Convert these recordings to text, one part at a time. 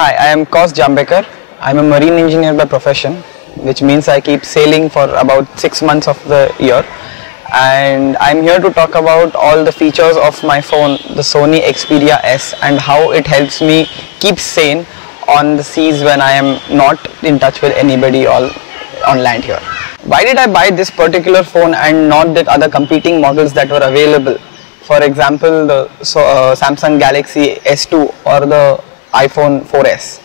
Hi, I am Kos Jambekar. I am a marine engineer by profession, which means I keep sailing for about 6 months of the year. And I am here to talk about all the features of my phone, the Sony Xperia S, and how it helps me keep sane on the seas when I am not in touch with anybody on land here. Why did I buy this particular phone and not the other competing models that were available? For example, the Samsung Galaxy S2 or the iPhone 4S.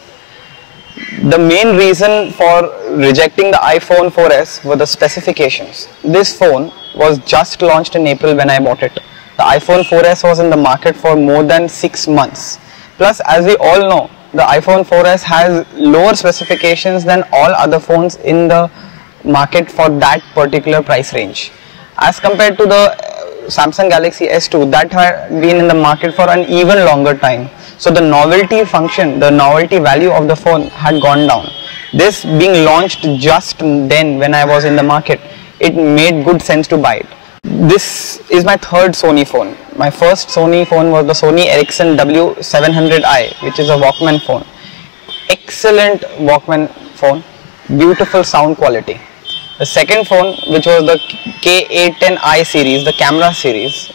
The main reason for rejecting the iPhone 4S were the specifications. This phone was just launched in April when I bought it. The iPhone 4S was in the market for more than 6 months. Plus, as we all know, the iPhone 4S has lower specifications than all other phones in the market for that particular price range. As compared to the Samsung Galaxy S2, that had been in the market for an even longer time. So the novelty function, the novelty value of the phone had gone down. This being launched just then when I was in the market, it made good sense to buy it. This is my third Sony phone. My first Sony phone was the Sony Ericsson W700i, which is a Walkman phone. Excellent Walkman phone, beautiful sound quality. The second phone, which was the K810i series, the camera series,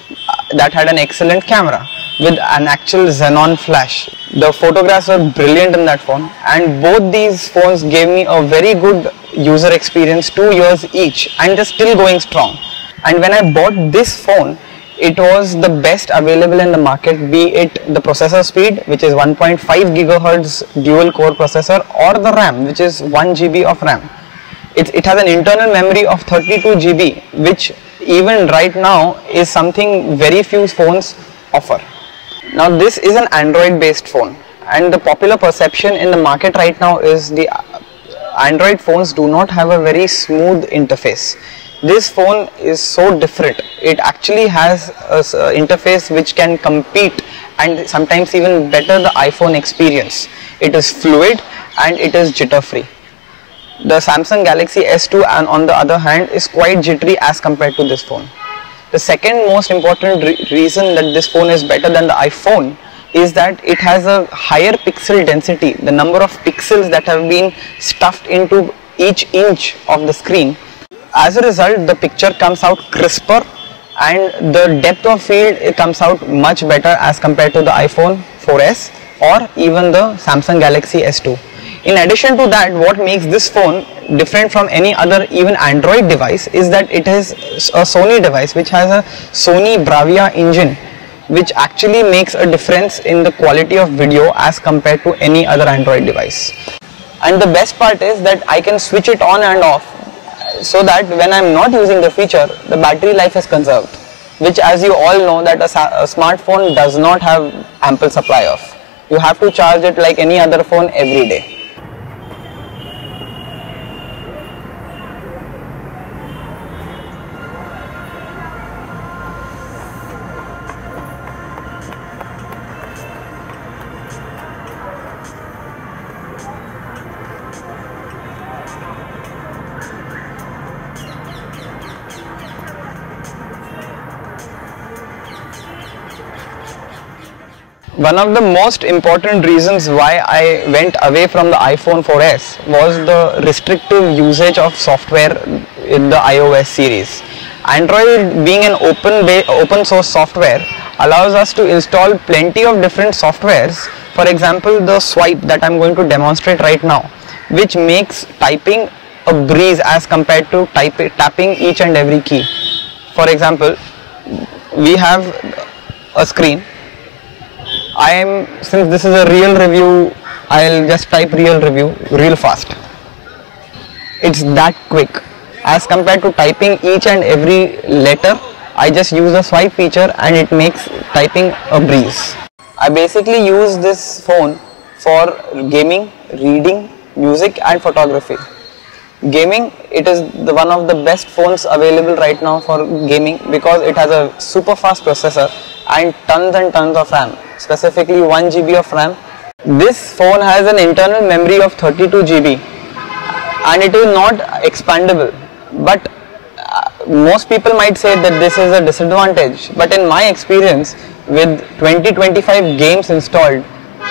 that had an excellent camera with an actual xenon flash. The photographs were brilliant in that phone, and both these phones gave me a very good user experience, 2 years each, and they're still going strong. And when I bought this phone, it was the best available in the market, be it the processor speed, which is 1.5 GHz dual core processor, or the RAM, which is 1 GB of RAM. It has an internal memory of 32 GB, which even right now is something very few phones offer. Now this is an Android based phone, and the popular perception in the market right now is the Android phones do not have a very smooth interface. This phone is so different. It actually has an interface which can compete and sometimes even better the iPhone experience. It is fluid and it is jitter free. The Samsung Galaxy S2 on the other hand is quite jittery as compared to this phone. The second most important reason that this phone is better than the iPhone is that it has a higher pixel density. The number of pixels that have been stuffed into each inch of the screen. As a result, the picture comes out crisper and the depth of field comes out much better as compared to the iPhone 4S or even the Samsung Galaxy S2. In addition to that, what makes this phone different from any other even Android device is that it is a Sony device which has a Sony Bravia engine, which actually makes a difference in the quality of video as compared to any other Android device. And the best part is that I can switch it on and off so that when I am not using the feature, the battery life is conserved, which, as you all know, that a smartphone does not have ample supply of. You have to charge it like any other phone every day. One of the most important reasons why I went away from the iPhone 4S was the restrictive usage of software in the iOS series. Android, being an open source software, allows us to install plenty of different softwares. For example, the swipe that I'm going to demonstrate right now, which makes typing a breeze as compared to tapping each and every key. For example, we have a screen. Since this is a real review, I'll just type real review real fast. It's that quick. As compared to typing each and every letter, I just use the swipe feature and it makes typing a breeze. I basically use this phone for gaming, reading, music and photography. Gaming, it is one of the best phones available right now for gaming because it has a super fast processor and tons of RAM, specifically 1 GB of RAM. This phone has an internal memory of 32 GB and it is not expandable, but most people might say that this is a disadvantage, but in my experience with 20-25 games installed,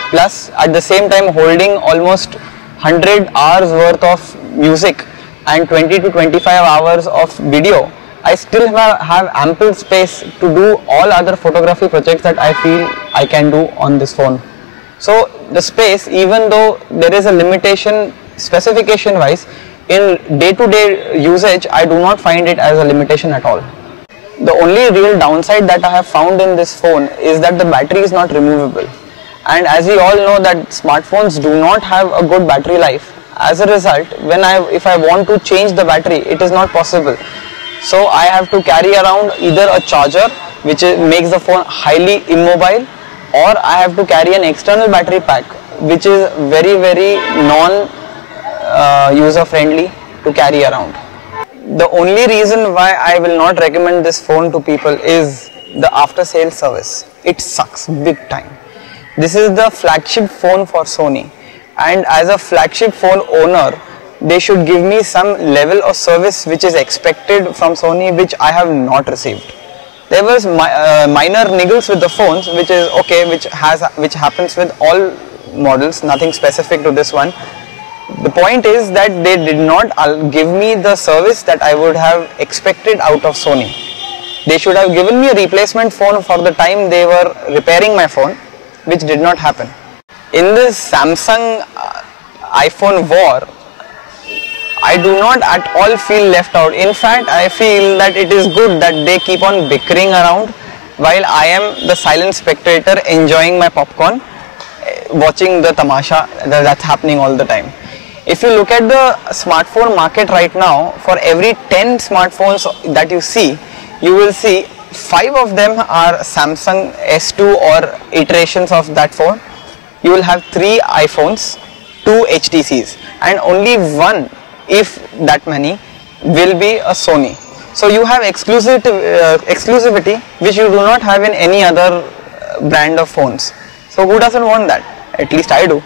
plus at the same time holding almost 100 hours worth of music and 20 to 25 hours of video, I still have ample space to do all other photography projects that I feel I can do on this phone. So the space, even though there is a limitation specification wise, in day-to-day usage I do not find it as a limitation at all. The only real downside that I have found in this phone is that the battery is not removable, and as we all know that smartphones do not have a good battery life. As a result, if I want to change the battery, it is not possible. So I have to carry around either a charger, which makes the phone highly immobile, or I have to carry an external battery pack, which is very user friendly to carry around. The only reason why I will not recommend this phone to people is the after sales service. It sucks big time. This is the flagship phone for Sony, and as a flagship phone owner, they should give me some level of service which is expected from Sony, which I have not received. There was minor niggles with the phones, which is okay, which happens with all models, nothing specific to this one. The point is that they did not give me the service that I would have expected out of Sony. They should have given me a replacement phone for the time they were repairing my phone, which did not happen. In this Samsung iPhone war, I do not at all feel left out. In fact, I feel that it is good that they keep on bickering around while I am the silent spectator enjoying my popcorn, watching the tamasha that's happening all the time. If you look at the smartphone market right now, for every 10 smartphones that you see, you will see 5 of them are Samsung S2 or iterations of that phone. You will have 3 iPhones, 2 HTCs, and only 1, if that many, will be a Sony. So you have exclusivity, which you do not have in any other brand of phones. So who doesn't want that? At least I do.